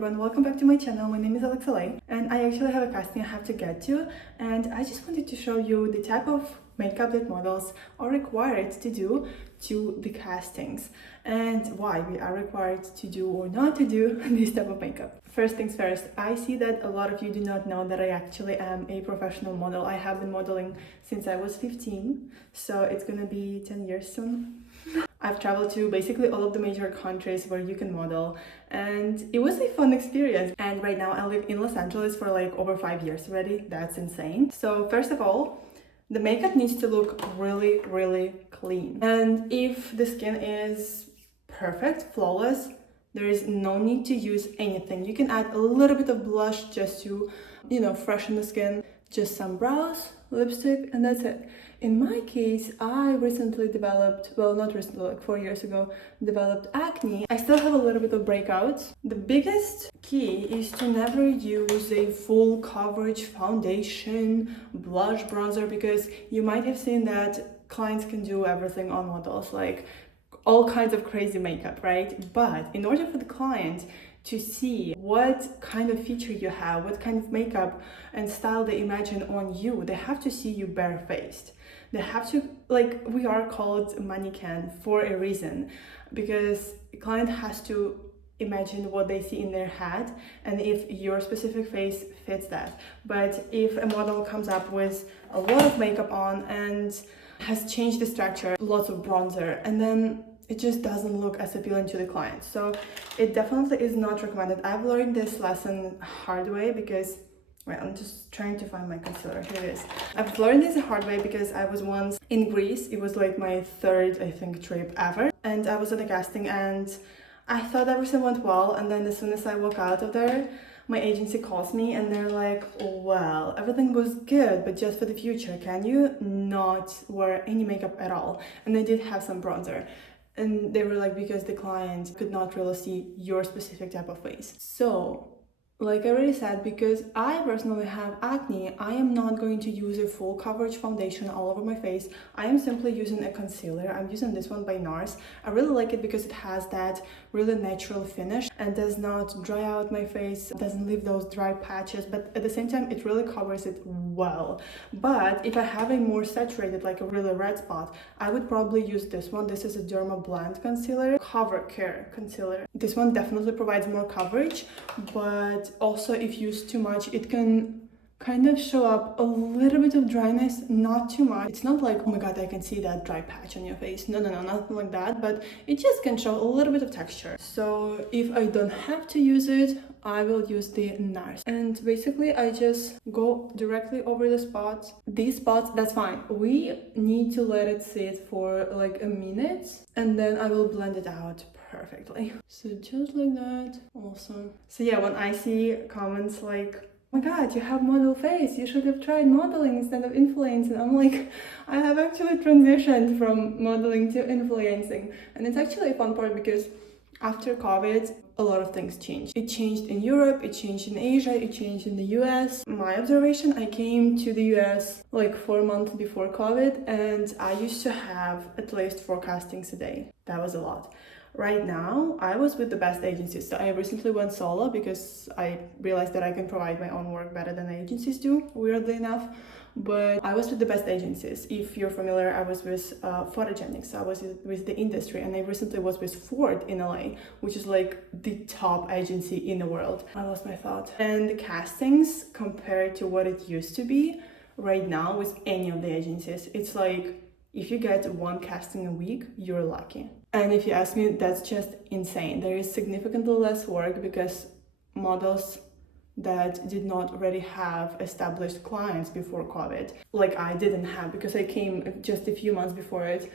everyone, welcome back to my channel. My name is Alexa Lay and I actually have a casting I have to get to, and I just wanted to show you the type of makeup that models are required to do to the castings and why we are required to do or not to do this type of makeup. First things first, I see that a lot of you do not know that I actually am a professional model. I have been modeling since I was 15, so it's gonna be 10 years soon. I've traveled to basically all of the major countries where you can model, and it was a fun experience. And right now I live in Los Angeles for like over 5 years already. That's insane. So first of all, the makeup needs to look really, really clean. And if the skin is perfect, flawless, there is no need to use anything. You can add a little bit of blush just to, freshen the skin. Just some brows, lipstick, and that's it. In my case, I recently developed, well, not recently, like 4 years ago, developed acne. I still have a little bit of breakouts. The biggest key is to never use a full coverage foundation, blush, bronzer, because you might have seen that clients can do everything on models, like all kinds of crazy makeup, right? But in order for the client to see what kind of feature you have, what kind of makeup and style they imagine on you, they have to see you barefaced. They have to, like, we are called mannequin for a reason, because the client has to imagine what they see in their head and if your specific face fits that. But if a model comes up with a lot of makeup on and has changed the structure, lots of bronzer, and then it just doesn't look as appealing to the client. So it definitely is not recommended. I've learned this lesson hard way because, wait, I'm just trying to find my concealer. Here it is. I've learned this the hard way because I was once in Greece. It was like my third, I think, trip ever. And I was at a casting and I thought everything went well. And then as soon as I walk out of there, my agency calls me and they're like, well, everything was good, but just for the future, can you not wear any makeup at all? And I did have some bronzer. And they were like, because the client could not really see your specific type of face. So, like I already said, because I personally have acne, I am not going to use a full coverage foundation all over my face. I am simply using a concealer. I'm using this one by NARS. I really like it because it has that really natural finish and does not dry out my face, doesn't leave those dry patches, but at the same time, it really covers it well. But if I have a more saturated, like a really red spot, I would probably use this one. This is a Derma Blend concealer, Cover Care concealer. This one definitely provides more coverage, but also if used too much, it can kind of show up a little bit of dryness, not too much. It's not like, oh my god, I can see that dry patch on your face. No, nothing like that, but it just can show a little bit of texture. So if I don't have to use it, I will use the NARS. And basically I just go directly over the spots. These spots, that's fine. We need to let it sit for like a minute and then I will blend it out perfectly. So just like that. Awesome. So yeah, when I see comments like, oh my god, you have model face, you should have tried modeling instead of influencing, I'm like, I have actually transitioned from modeling to influencing. And it's actually a fun part because after COVID, a lot of things changed. It changed in Europe, it changed in Asia, it changed in the US. My observation, I came to the US like 4 months before COVID and I used to have at least 4 castings a day. That was a lot. Right now, I was with the best agencies. So I recently went solo because I realized that I can provide my own work better than agencies do, weirdly enough. But I was with the best agencies. If you're familiar, I was with Photogenics. I was with the industry, and I recently was with Ford in LA, which is like the top agency in the world. I lost my thought. And the castings compared to what it used to be right now with any of the agencies, it's like if you get 1 casting a week, you're lucky. And if you ask me, that's just insane. There is significantly less work because models that did not already have established clients before COVID, like I didn't have because I came just a few months before it,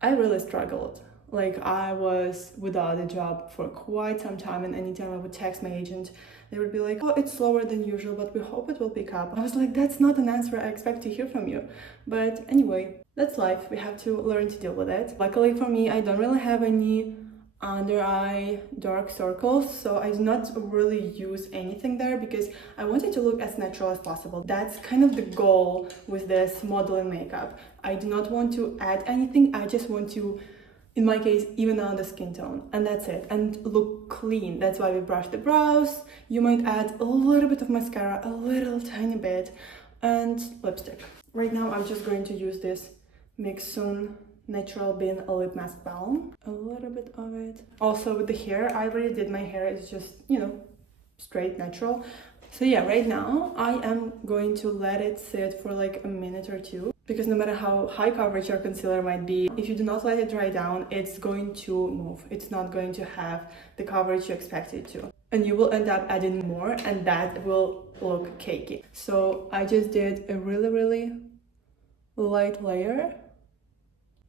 I really struggled. Like I was without a job for quite some time, and anytime I would text my agent, they would be like, oh, it's slower than usual, but we hope it will pick up. I was like, that's not an answer I expect to hear from you. But anyway, that's life. We have to learn to deal with it. Luckily for me, I don't really have any under eye dark circles, so I do not really use anything there because I want it to look as natural as possible. That's kind of the goal with this modeling makeup. I do not want to add anything. I just want to in my case, even on the skin tone, and that's it, and look clean. That's why we brush the brows. You might add a little bit of mascara, a little tiny bit, and lipstick. Right now I'm just going to use this Mixun Natural Bean Lip Mask Balm, a little bit of it. Also with the hair, I already did my hair, it's just, you know, straight natural. So yeah, right now I am going to let it sit for like a minute or two, because no matter how high coverage your concealer might be, if you do not let it dry down, it's going to move. It's not going to have the coverage you expect it to. And you will end up adding more, and that will look cakey. So I just did a really light layer,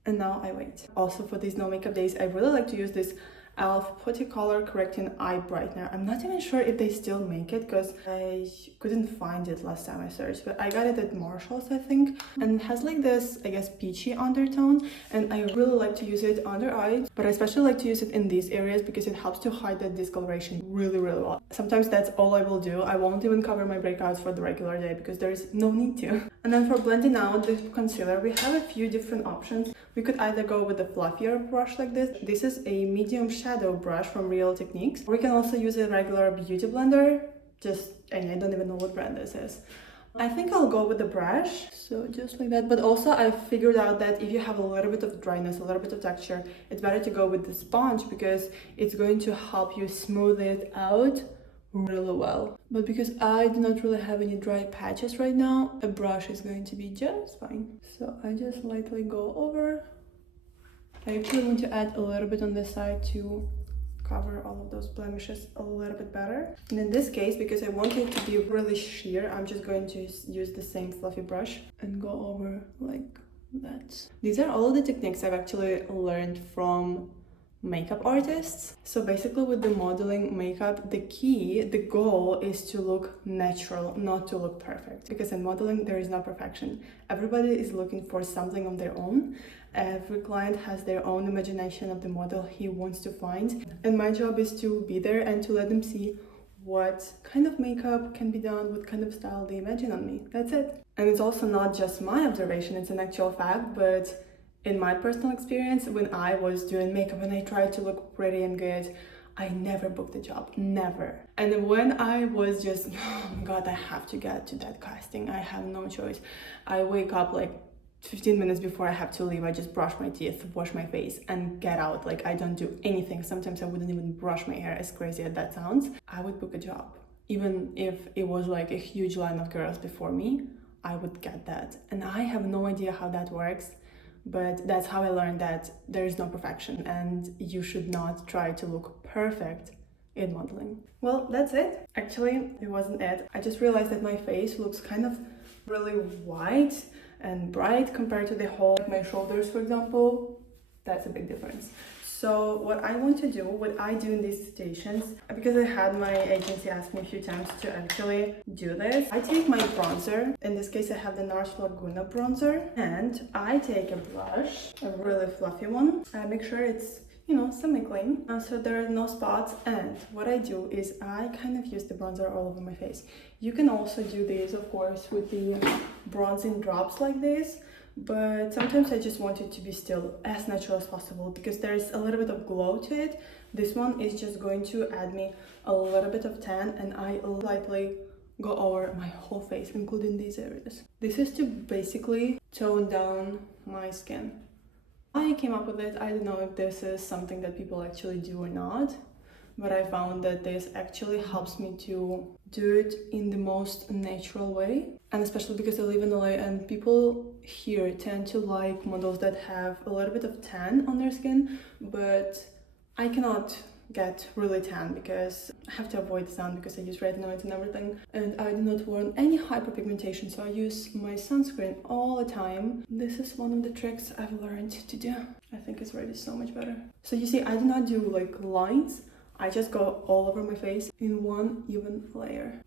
and now I wait. Also for these no makeup days, I really like to use this e.l.f. Putty Color Correcting Eye Brightener. I'm not even sure if they still make it, because I couldn't find it last time I searched, but I got it at Marshall's, I think, and it has like this, I guess, peachy undertone, and I really like to use it under eyes, but I especially like to use it in these areas because it helps to hide that discoloration really well. Sometimes that's all I will do. I won't even cover my breakouts for the regular day because there's no need to. And then for blending out the concealer, we have a few different options. We could either go with a fluffier brush like this. This is a medium shadow brush from Real Techniques. We can also use a regular beauty blender. I don't even know what brand this is. I think I'll go with the brush, so just like that. But also I figured out that if you have a little bit of dryness, a little bit of texture, it's better to go with the sponge because it's going to help you smooth it out really well. But because I do not really have any dry patches right now, a brush is going to be just fine. So I just lightly go over. I actually want to add a little bit on this side to cover all of those blemishes a little bit better. And in this case, because I want it to be really sheer, I'm just going to use the same fluffy brush and go over like that. These are all of the techniques I've actually learned from makeup artists. So basically with the modeling makeup, the goal is to look natural, not to look perfect, because in modeling there is no perfection. Everybody is looking for something of their own. Every client has their own imagination of the model he wants to find, and my job is to be there and to let them see what kind of makeup can be done, what kind of style they imagine on me. That's it. And it's also not just my observation, it's an actual fact, but in my personal experience, when I was doing makeup and I tried to look pretty and good, I never booked a job, never. And when I was just, oh my god, I have to get to that casting, I have no choice. I wake up like 15 minutes before I have to leave, I just brush my teeth, wash my face, and get out. Like, I don't do anything. Sometimes I wouldn't even brush my hair, as crazy as that sounds. I would book a job. Even if it was like a huge line of girls before me, I would get that. And I have no idea how that works, but that's how I learned that there is no perfection and you should not try to look perfect in modeling. Well, that's it. Actually, it wasn't it. I just realized that my face looks kind of really white and bright compared to the whole, like my shoulders, for example. That's a big difference. So what I want to do, what I do in these situations, because I had my agency ask me a few times to actually do this, I take my bronzer. In this case, I have the NARS Laguna bronzer, and I take a brush, a really fluffy one. I make sure it's, you know, semi-clean, so there are no spots. And what I do is I kind of use the bronzer all over my face. You can also do this, of course, with the bronzing drops like this, but sometimes I just want it to be still as natural as possible because there's a little bit of glow to it. This one is just going to add me a little bit of tan, and I lightly go over my whole face, including these areas. This is to basically tone down my skin. I came up with it. I don't know if this is something that people actually do or not, but I found that this actually helps me to do it in the most natural way. And especially because I live in LA and people here tend to like models that have a little bit of tan on their skin, but I cannot get really tan because I have to avoid the sun because I use retinoids and everything, and I do not want any hyperpigmentation, so I use my sunscreen all the time. This is one of the tricks I've learned to do. I think it's already so much better. So you see, I do not do like lines, I just go all over my face in one even layer.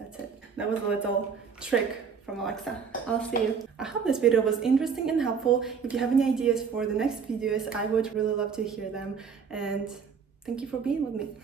That's it. That was a little trick from Alexa. I'll see you. I hope this video was interesting and helpful. If you have any ideas for the next videos, I would really love to hear them, and thank you for being with me.